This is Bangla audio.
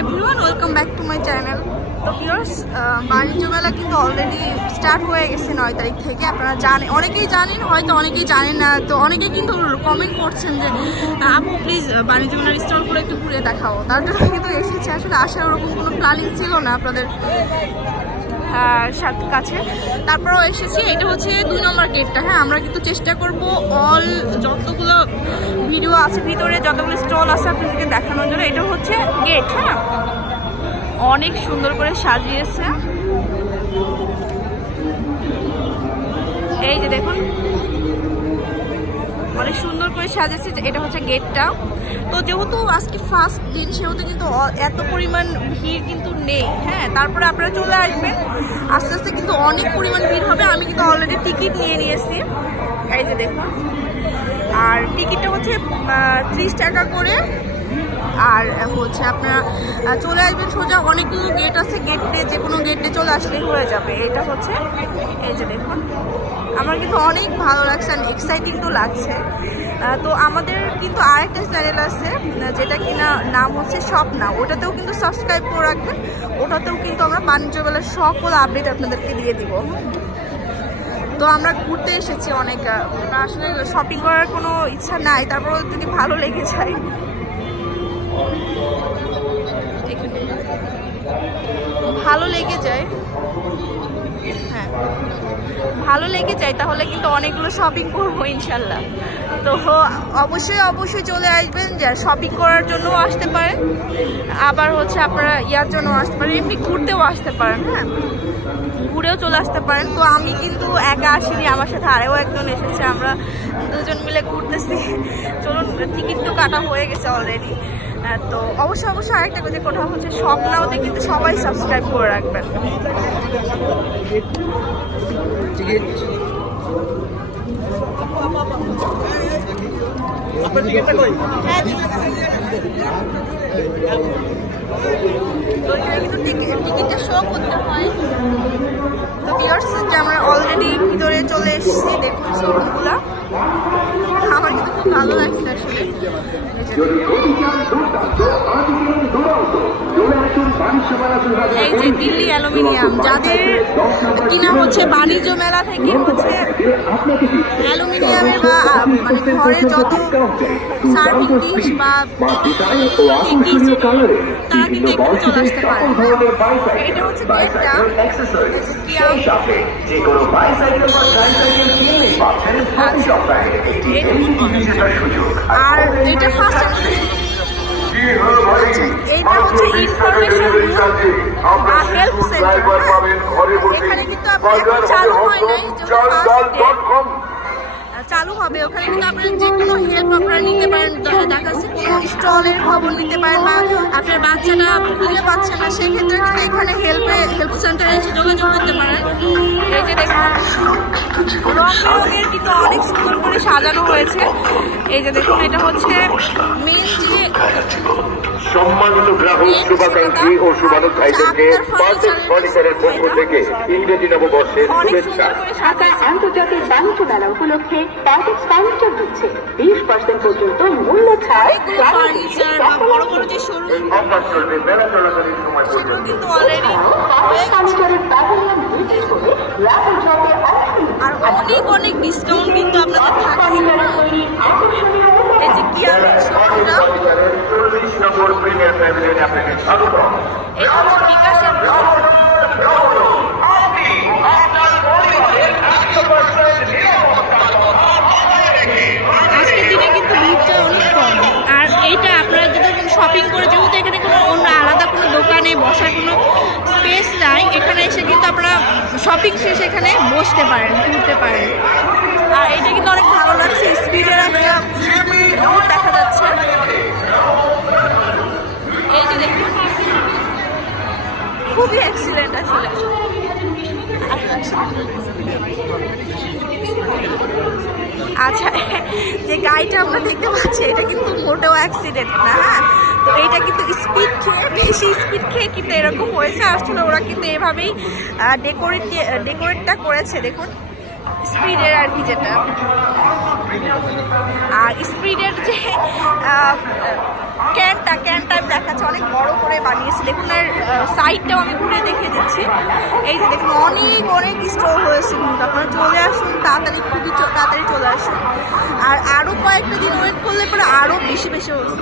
Everyone welcome back to my channel তো ভিউয়ার্স বাণিজ্য মেলা কিন্তু অলরেডি স্টার্ট হয়ে গেছে নয় তারিখ থেকে। আপনারা জানেন অনেকেই জানেন, হয়তো অনেকেই জানেন না, তো অনেকেই কিন্তু কমেন্ট করছেন যে আপু প্লিজ বাণিজ্য মেলার করে একটু ঘুরে দেখাও। তার জন্য কিন্তু এসেছে। আসলে আসার ওরকম কোনো প্ল্যানিং ছিল না আপনাদের। সাথে কাছে। তারপরেও এসেছি, এটা হচ্ছে দুই নম্বর গেটটা হ্যাঁ আমরা কিন্তু চেষ্টা করব অল যতগুলো ভিডিও আছে, ভিতরে যতগুলো স্টল আছে আপনাদেরকে দেখানোর জন্য। এটা হচ্ছে গেট হ্যাঁ? অনেক সুন্দর করে সাজিয়েছে। এই যে দেখুন, অনেক সুন্দর করে সাজিয়েছে এটা হচ্ছে গেটটা তো যেহেতু আজকে ফার্স্ট দিন, সেহেতু কিন্তু এত পরিমাণ ভিড় কিন্তু নেই হ্যাঁ তারপরে আপনারা চলে আসবেন। আস্তে আস্তে কিন্তু অনেক পরিমাণ ভিড় হবে। আমি কিন্তু অলরেডি টিকিট নিয়ে নিয়েছি। এই যে দেখুন। আর টিকিটটা হচ্ছে ত্রিশ টাকা করে আর হচ্ছে আপনারা চলে আসবেন সোজা, অনেকগুলো গেট আছে গেটে যে কোনো গেটে চলে আসলেই হয়ে যাবে। এটা হচ্ছে, এই যে দেখুন, আমার কিন্তু অনেক ভালো লাগছে আর এক্সাইটিং তো লাগছে। তো আমাদের কিন্তু আরেকটা চ্যানেল আছে, যেটা কিনা নাম হচ্ছে স্বপ্না। ওটাতেও কিন্তু সাবস্ক্রাইব করে রাখবেন, ওটাতেও কিন্তু আমরা বাণিজ্য বেলার সকল আপডেট আপনাদেরকে দিয়ে দিব। তো আমরা ঘুরতে এসেছি অনেক আসলে শপিং করার কোনো ইচ্ছা নাই তারপর যদি ভালো লেগে যায় ভালো লেগে যায়। হ্যাঁ। ভালো লেগে যায়, তাহলে কিন্তু অনেকগুলো শপিং করব, ইনশাল্লাহ। তো অবশ্যই অবশ্যই চলে আসবেন, যে শপিং করার জন্য আসতে পারেন। আবার হচ্ছে আপনারা ইয়ার জন্য আসতে পারেন, এমনি ঘুরতেও আসতে পারেন হ্যাঁ। ঘুরেও চলে আসতে পারেন। তো আমি কিন্তু একা আসিনি, আমার সাথে আরেও একজন এসেছে, আমরা দুজন মিলে ঘুরতেছি। চলুন, টিকিট তো কাটা হয়ে গেছে অলরেডি তো অবশ্যই অবশ্যই আরেকটা কথা হচ্ছে স্বপ্নাওতে কিন্তু সবাই সাবস্ক্রাইব করে রাখবেন। টিকিটটা শো করতে হয়। তো বিয়ার্স আমরা অলরেডি ভিতরে চলে এসেছি দেখুন সবগুলা আমার কিন্তু খুব ভালো লাগছে আসলে এই যে দিল্লি অ্যালুমিনিয়াম যাদের কিনা হচ্ছে? বাণিজ্য মেলা থেকে হচ্ছে অ্যালুমিনিয়ামের বা মানে ঘরের যত সার্ভিং ডিশ বা তারা কিন্তু এখানে চলে আসতে পারে। এটা হচ্ছে গেটটা আর এটা ফার্স্ট এইটা হচ্ছে ইনফরমেশন বা হেল্প সেন্টার এখানে কিন্তু আপনার চালু হয় নাই চালু হবে ওখানে কিন্তু আপনারা যে কোনো হেল্প আপনারা নিতে পারেন দেখা যাচ্ছে কোনো স্টলের খবর নিতে পারেন বা আপনার বাচ্চাটা খুঁজে পাচ্ছে না সেক্ষেত্রে কিন্তু এখানে হেল্পে হেল্প সেন্টারে যোগাযোগ করতে পারেন। এই যে দেখুন রং সাজানো হয়েছে। এই যে দেখুন এটা হচ্ছে মেন যে সম্মানিত গ্রাহক শুভাকাঙ্ক্ষী ও শুভানুধ্যায়ীদেরকে ফার্নিচারের পক্ষ থেকে ইংরেজি নববর্ষের শুভেচ্ছা। ঢাকা আন্তর্জাতিক বাণিজ্য মেলা উপলক্ষে ফার্নিচার দিচ্ছে। বিশ পার্সেন্ট পর্যন্ত মূল্য ছাড় ফার্নিচার বা বড় বড় যে শোরুম মেলা চলাকালীন সময় পর্যন্ত। কিন্তু অলরেডি ফার্নিচারের প্যাভিলিয়ন বিক্রি করে রাফেল ড্রপে অপশন আর অনেক অনেক ডিসকাউন্ট কিন্তু আপনাদের থাকছে ফার্নিচারের তৈরি আকর্ষণীয় এই যে কি আমি শোরুমটা চল্লিশ নম্বর প্রিমিয়ার প্যাভিলিয়নে আপনাকে স্বাগত এটা হচ্ছে বিকাশের আজকের দিনে কিন্তু ভিড়টা অনেক কম আর এইটা আপনারা যদি শপিং করে যেহেতু এখানে কোনো অন্য আলাদা কোনো দোকানে বসার কোনো স্পেস নাই। এখানে এসে কিন্তু আপনারা শপিং শেষে এখানে বসতে পারেন, ঘুরতে পারেন। আর এটা কিন্তু অনেক ভালো লাগছে স্পিডের একটা রোড দেখা যাচ্ছে। এই যে দেখুন, খুবই অ্যাক্সিডেন্ট আসলে। আচ্ছা যে গাড়িটা আমরা দেখতে পাচ্ছি, এটা কিন্তু মোটো অ্যাক্সিডেন্ট না হ্যাঁ? তো এটা কিন্তু স্পিড খেয়ে, বেশি স্পিড খেয়ে কিন্তু এরকম হয়েছে। আসলে ওরা কিন্তু এভাবেই ডেকোরেট ডেকোরেটটা করেছে, দেখুন। স্পিডের আর কি যেটা। আর স্পিডের যে ক্যানটা ক্যানটা দেখাচ্ছে, অনেক বড় করে বানিয়েছে। দেখুন আর সাইডটাও আমি ঘুরে দেখে দিচ্ছি। এই যে দেখুন, অনেক অনেক স্টোর হয়েছে কিন্তু। আরও কয়েকটা দিন ওয়েট করলে পরে আরও বেশি বেশি হবে